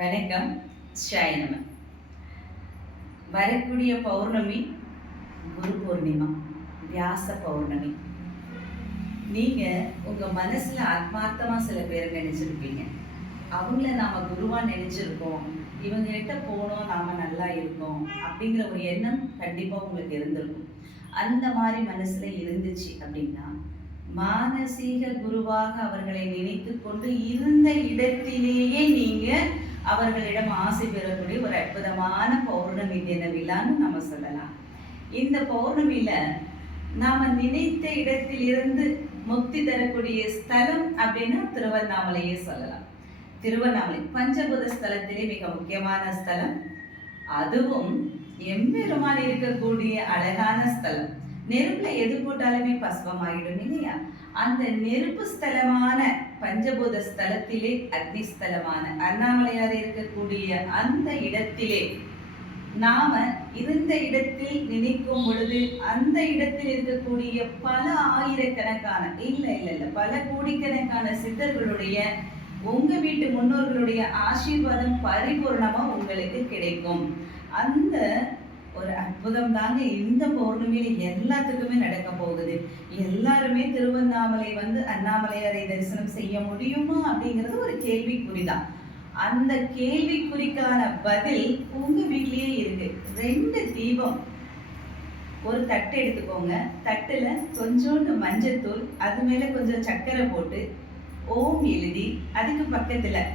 வணக்கம். ஸ்ரீ வரக்கூடிய பௌர்ணமி குரு பூர்ணிமா, வியாச பௌர்ணமி. நீங்க உங்க மனசுல ஆத்மார்த்தமா சில பேரை நினைச்சிருப்பீங்க. அவங்கள நாம குருவா நினைச்சிருக்கோம். இவங்க கிட்ட போனோம் நாம நல்லா இருக்கோம் அப்படிங்கிற ஒரு எண்ணம் கண்டிப்பா உங்களுக்கு இருந்திருக்கும். அந்த மாதிரி மனசுல இருந்துச்சு அப்படின்னா, மானசீக குருவாக அவர்களை நினைத்து கொண்டு இருந்த இடத்திலேயே நீங்க அவர்களிடம் ஆசை பெறக்கூடிய ஒரு அற்புதமான பௌர்ணமி தின விழான்னு நம்ம சொல்லலாம். இந்த பௌர்ணமியில நாம நினைத்த இடத்திலிருந்து முக்தி தரக்கூடிய ஸ்தலம் அப்படின்னா திருவண்ணாமலையே சொல்லலாம். திருவண்ணாமலை பஞ்சபூத ஸ்தலத்திலே மிக முக்கியமான ஸ்தலம். அதுவும் எம்பெருமான் இருக்கக்கூடிய அழகான ஸ்தலம். நெருப்புல எது போட்டாலுமே பஸ்வம் ஆகிடும் இல்லையா? அந்த நெருப்பு ஸ்தலமான பஞ்சபூத ஸ்தலத்திலே அக்னி ஸ்தலமான அண்ணாமலையார் இருக்கக்கூடிய அந்த இடத்திலே நாம இருந்த இடத்தில் நினைக்கும் பொழுது அந்த இடத்தில் இருக்கக்கூடிய பல ஆயிரக்கணக்கான இல்ல பல கோடிக்கணக்கான சித்தர்களுடைய உங்க வீட்டு முன்னோர்களுடைய ஆசீர்வாதம் பரிபூர்ணமா உங்களுக்கு கிடைக்கும். அந்த ஒரு அற்புதம் தாங்க இந்த பௌர்ணமியில எல்லாத்துக்குமே நடக்க போகுது. எல்லாருமே திருவண்ணாமலை வந்து அண்ணாமலையாரை தரிசனம் செய்ய முடியுமா அப்படிங்கிறது ஒரு கேள்விக்குறிதான். அந்த கேள்விக்குறிக்கான பதில் உங்க வீட்லயே இருக்கு. 2 தீபம், ஒரு தட்டு எடுத்துக்கோங்க. தட்டுல கொஞ்சோண்டு மஞ்சத்தூள், அது மேல கொஞ்சம் சர்க்கரை போட்டு ஓம் எழுதி, அதுக்கு பக்கத்துல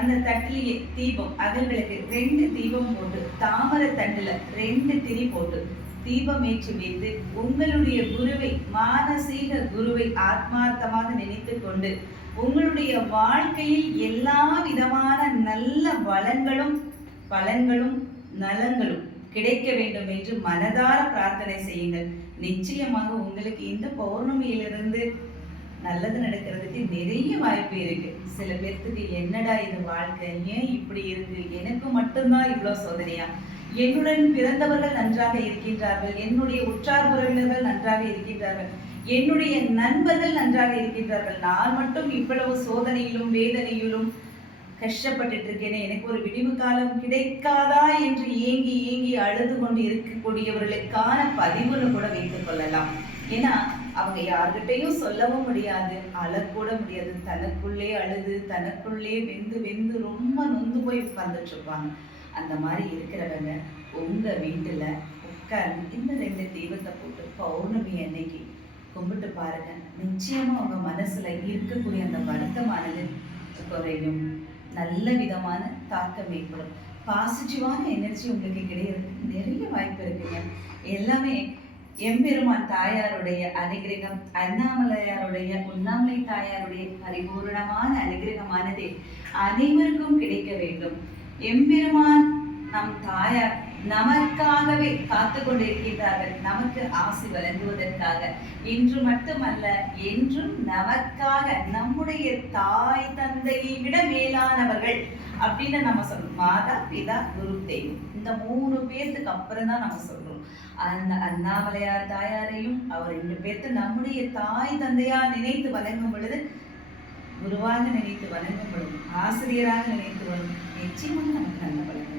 அந்த தட்டிலேயே தீபம் அகல்களுக்கு 2 தீபம் போட்டு, தாமரை தண்டுல 2 திரி போட்டு தீபம் ஏற்றி வைத்து உங்களுடைய குருவை, மானசீக குருவை ஆத்மார்த்தமாக நினைத்து கொண்டு உங்களுடைய வாழ்க்கையில் எல்லா விதமான நல்ல பலன்களும் நலங்களும் கிடைக்க வேண்டும் என்று மனதார பிரார்த்தனை செய்யுங்கள். நிச்சயமாக உங்களுக்கு இந்த பௌர்ணமியிலிருந்து நல்லது நடக்கிறதுக்கு நிறைய வாய்ப்பு இருக்கு. சில பேர்த்துக்கு என்னடா இது வாழ்க்கை, ஏன் இப்படி இருக்கு, எனக்கு மட்டும்தான் இவ்வளவு சோதனையா, என்னுடன் பிறந்தவர்கள் நன்றாக இருக்கின்றார்கள், என்னுடைய உற்றார் உறவினர்கள் நன்றாக இருக்கின்றார்கள், என்னுடைய நண்பர்கள் நன்றாக இருக்கின்றார்கள், நான் மட்டும் இவ்வளவு சோதனையிலும் வேதனையிலும் கஷ்டப்பட்டுட்டு இருக்கேனே, எனக்கு ஒரு விடிவு காலம் கிடைக்காதா என்று ஏங்கி அழுது கொண்டு இருக்கக்கூடியவர்களுக்கான பதிவுன்னு கூட வைத்துக் கொள்ளலாம். ஏன்னா அவங்க யார்கிட்டையும் சொல்லவும் முடியாது, அழக்கூட முடியாது. தனக்குள்ளே அழுது தனக்குள்ளே வெந்து ரொம்ப நொந்து போய் உட்கார்ந்துட்டு இருப்பாங்க. அந்த மாதிரி இருக்கிறவங்க உங்க வீட்டுல உட்கார்ந்து இந்த 2 தீபத்தை போட்டு பௌர்ணமி அன்னைக்கு கும்பிட்டு பாருங்க. நிச்சயமா உங்க மனசுல இருக்கக்கூடிய அந்த வருத்தமானது குறையும். நல்ல விதமான தாக்கம் ஏற்படும். பாசிட்டிவான எனர்ஜி உங்களுக்கு கிடைக்கிறதுக்கு நிறைய வாய்ப்பு இருக்குங்க. எல்லாமே எம்பெருமான் தாயாருடைய அனுகிரகம், அண்ணாமலையாருடைய உண்ணாமலை தாயாருடைய பரிபூர்ணமான அனுகிரகமானது அனைவருக்கும் கிடைக்க வேண்டும். எம்பெருமான் நம் தாயார் நமக்காகவே காத்து கொண்டிருக்கின்றார்கள், நமக்கு ஆசி வழங்குவதற்காக. இன்று மட்டுமல்ல, என்றும் நமக்காக, நம்முடைய தாய் தந்தையை விட மேலானவர்கள் அப்படின்னு நம்ம சொல்றோம். மாதா பிதா குரு தெய்வம், இந்த 3 பேர்த்துக்கு அப்புறம் தான் நம்ம சொல்றோம். அந்த அண்ணாமலையார் தாயாரையும் அவர் 2 பேர்த்து நம்முடைய தாய் தந்தையா நினைத்து வணங்கும் பொழுது, குருவாக நினைத்து வணங்கும் பொழுது, ஆசிரியராக நினைத்து வணங்கும் நிச்சயமாக நமக்கு நல்ல பலன்.